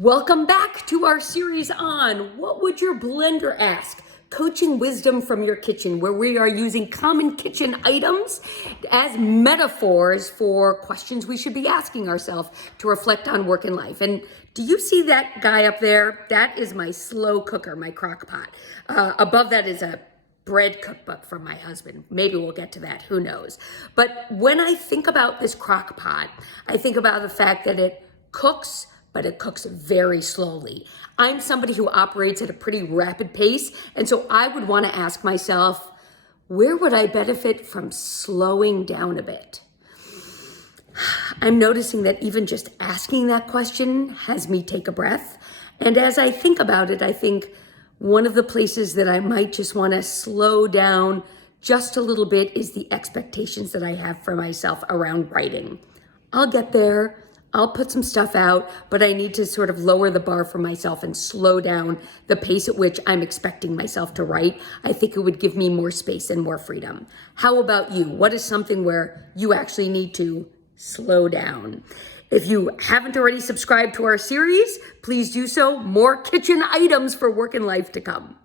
Welcome back to our series on What Would Your Blender Ask? Coaching wisdom from your kitchen, where we are using common kitchen items as metaphors for questions we should be asking ourselves to reflect on work and life. And do you see that guy up there? That is my slow cooker, my crock pot. Above that is a bread cookbook from my husband. Maybe we'll get to that, who knows. But when I think about this crock pot, I think about the fact that it cooks, but it cooks very slowly. I'm somebody who operates at a pretty rapid pace, and so I would want to ask myself, where would I benefit from slowing down a bit? I'm noticing that even just asking that question has me take a breath. And as I think about it, I think one of the places that I might just want to slow down just a little bit is the expectations that I have for myself around writing. I'll get there. I'll put some stuff out, but I need to sort of lower the bar for myself and slow down the pace at which I'm expecting myself to write. I think it would give me more space and more freedom. How about you? What is something where you actually need to slow down? If you haven't already subscribed to our series, please do so. More kitchen items for work and life to come.